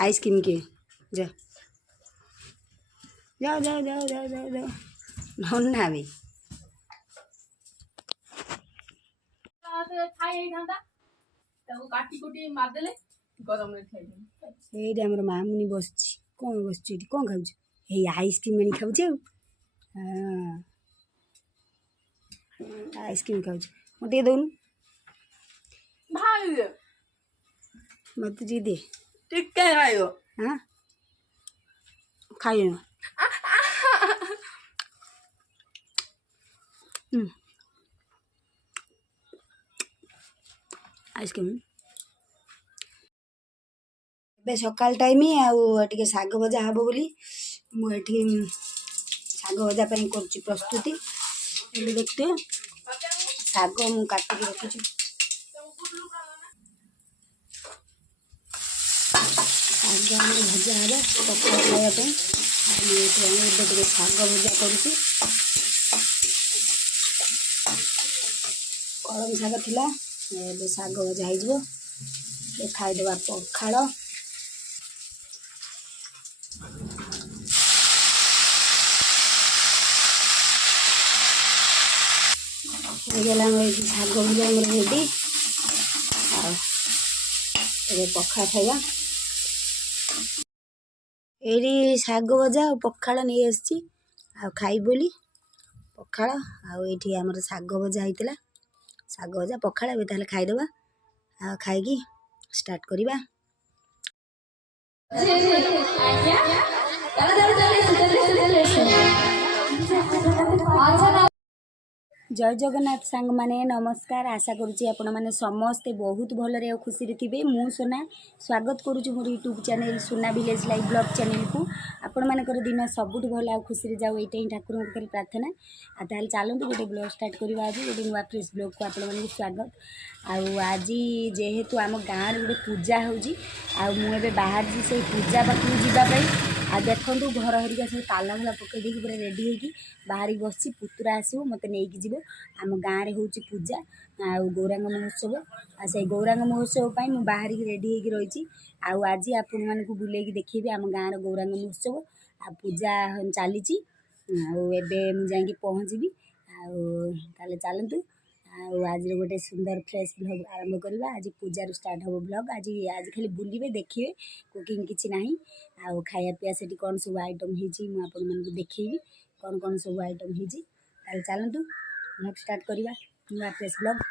ice cream के जा जाओ जाओ जाओ जाओ जाओ जाओ नन्ना भी ये आम मामुनी बस कौन बस कौन खाऊ ये आइसक्रीम आनी खाऊ हाँ आइसक्रीम खाऊ मत दौन मत जी दे हाँ खाइए आइसक्रीम ए सकाल टाइम आगे शाग भजा हम बोली मुझे शाग भजा कर प्रस्तुति ये देखते शाग मु काटिक रखी शाग भजा हे पकड़ा खावाई मुझे शाग भजा करुँची कलम शाग थिला ए शाग भजा हो खाईदे पखाड़ शाग भजा रेडी पखा खाइबा ये शाग भजा पखाड़ नहीं आसी खाई बोली पखाड़ आठी आम शाग भजा होता शाग भजा पखाड़ ए ताले खाईदबा खाई स्टार्ट करवा जय जगन्नाथ सांग माने नमस्कार आशा करुँची आपण मैंने समस्ते बहुत भलरे खुशी थे मु सोना स्वागत करुँची मोर यूट्यूब चैनल सोना विलेज लाइव ब्लॉग चैनल को आपण मानकर दिन सबुठ भल आ खुशी जाऊ ये ठाकुर पाखे प्रार्थना ताल चलते गोटे ब्लॉग स्टार्ट करवा आज गोटे नुआ फ्रेश ब्लॉग को आपण मानक स्वागत आज जेहेतु आम गाँव गोटे पूजा होबे बाहर से पूजा पाखक जावाई आ देखूँ घर हरिका सब ताला भला पकई पूरा रेडी होगी बाहर बस पुतुरा आसो मत नहीं जीव आम गाँव में हूँ पूजा आ गौरांग महोत्सव से गौरांग महोत्सव मुझे बाहर रेडी होगी रही आज आपण मानक बुले देखी आम गाँव गौरांग महोत्सव आ पूजा चली मुझे पहुँची आगे चलतु आज गोटे सुंदर फ्रेश ब्लॉग आरंभ करवा आज पूजा स्टार्ट हम ब्लॉग आज आज खाली बुलिबे देखिए कुकिंग किसी ना आउ खाया पिया से कौन सब आइटम होती देखी कौन कौन सब आइटम होती चलतु ब्लॉग स्टार्ट करवा नुआ फ्रेश ब्लॉग